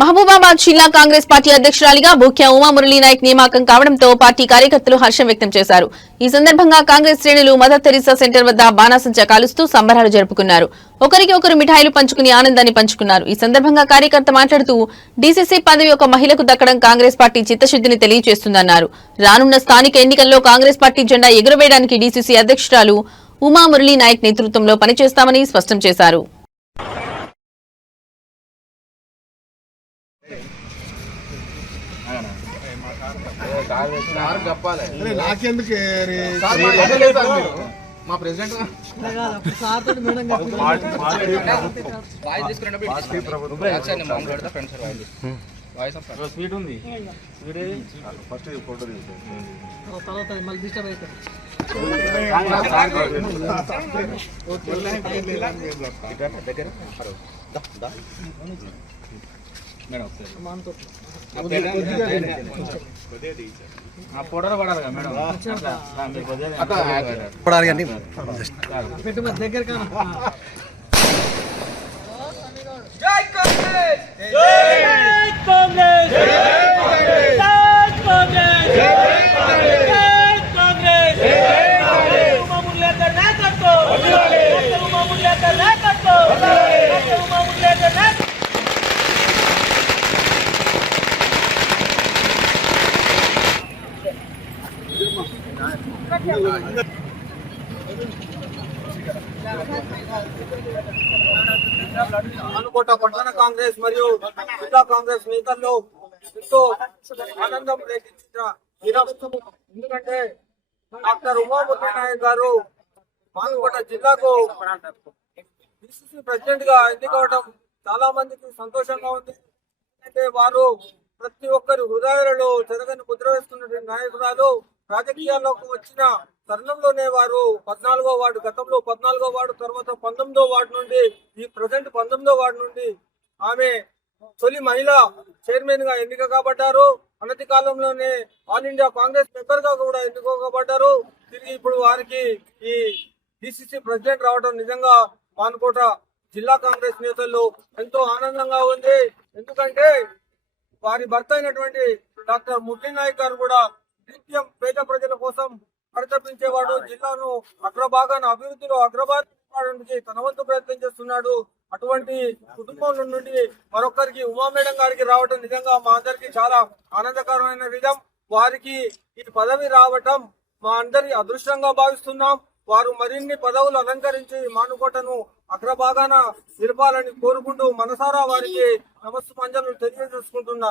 మహబూబాబాద్ జిల్లా కాంగ్రెస్ పార్టీ అధ్యక్షురాలిగా ముఖ్య ఉమా మురళీ నాయక్ నియామకం కావడంతో పార్టీ కార్యకర్తలు హర్షం వ్యక్తం చేశారు. ఈ సందర్భంగా కాంగ్రెస్ శ్రేణులు మదర్ తెరీసా సెంటర్ వద్ద బాణాసంచా కాలుస్తూ సంబరాలు జరుపుకున్నారు. ఒకరికి ఒకరు మిఠాయిలు పంచుకుని ఆనందాన్ని పంచుకున్నారు. ఈ సందర్భంగా కార్యకర్త మాట్లాడుతూ డీసీసీ పదవి ఒక మహిళకు దక్కడం కాంగ్రెస్ పార్టీ చిత్తశుద్ధిని తెలియజేస్తుందన్నారు. రానున్న స్థానిక ఎన్నికల్లో కాంగ్రెస్ పార్టీ జెండా ఎగురవేయడానికి డీసీసీ అధ్యక్షురాలు ఉమా మురళీ నాయక్ నేతృత్వంలో పనిచేస్తామని స్పష్టం చేశారు. మా ప్రెసిడెంట్ స్వీట్ ఉంది ఫస్ట్ ఫోటో ఫోటోలో పడాలి కదా మేడం పడాలి కానీ దగ్గర జై కాంగ్రెస్ జై కాంగ్రెస్ జై కాంగ్రెస్ జై కాంగ్రెస్ జై కాంగ్రెస్ ఉమా మురళీ నాయకత్వం ఉమా మురళీ నాయకత్వం ఉమా మురళీ అనుకోట పట్టణ కాంగ్రెస్ మరియు జిల్లా కాంగ్రెస్ నేతల్లో ఎంతో ఆనందం రేగించిన దినోత్సవం. ఎందుకంటే డాక్టర్ ఉమా మురళీ నాయక్ గారు అనుకోట జిల్లాకు డిసిసి ప్రెసిడెంట్ గా ఎన్నికవడం చాలా మందికి సంతోషంగా ఉంది. అంటే వారు ప్రతి ఒక్కరి హృదయాలలో చెరగని ముద్ర వేస్తున్న నాయకురాలు. రాజకీయాల్లోకి వచ్చిన తరుణంలోనే వారు 14వ వార్డు, గతంలో 14వ వార్డు, తర్వాత 19వ వార్డు నుండి ఈ ప్రజెంట్ 19వ వార్డు నుండి ఆమె తొలి మహిళా చైర్మన్ గా ఎన్నిక కాబట్టారు. అనతి కాలంలోనే ఆల్ ఇండియా కాంగ్రెస్ మెంబర్ గా కూడా ఎన్నుకోబడ్డారు. తిరిగి ఇప్పుడు వారికి ఈ డిసిసి ప్రెసిడెంట్ రావడం నిజంగా మానుకోట జిల్లా కాంగ్రెస్ నేతల్లో ఎంతో ఆనందంగా ఉంది. ఎందుకంటే వారి భర్త అయినటువంటి డాక్టర్ మురళీ నాయక్ గారు కూడా నిత్యం పేద ప్రజల కోసం పరితపించేవాడు. జిల్లాను అగ్రభాగాన అభివృద్ధిలో అగ్రభాగానికి తన వంతు ప్రయత్నం చేస్తున్నాడు. అటువంటి కుటుంబం నుండి మరొకరికి ఉమా మేడం గారికి రావడం నిజంగా మా అందరికి చాలా ఆనందకరమైన విధం. వారికి ఈ పదవి రావటం మా అందరి అదృష్టంగా భావిస్తున్నాం. వారు మరిన్ని పదవులు అలంకరించి మానుకోటను అగ్రభాగాన నిలపాలని కోరుకుంటూ మనసారా వారికి నమస్సు మంజలు తెలియజేసుకుంటున్నాను.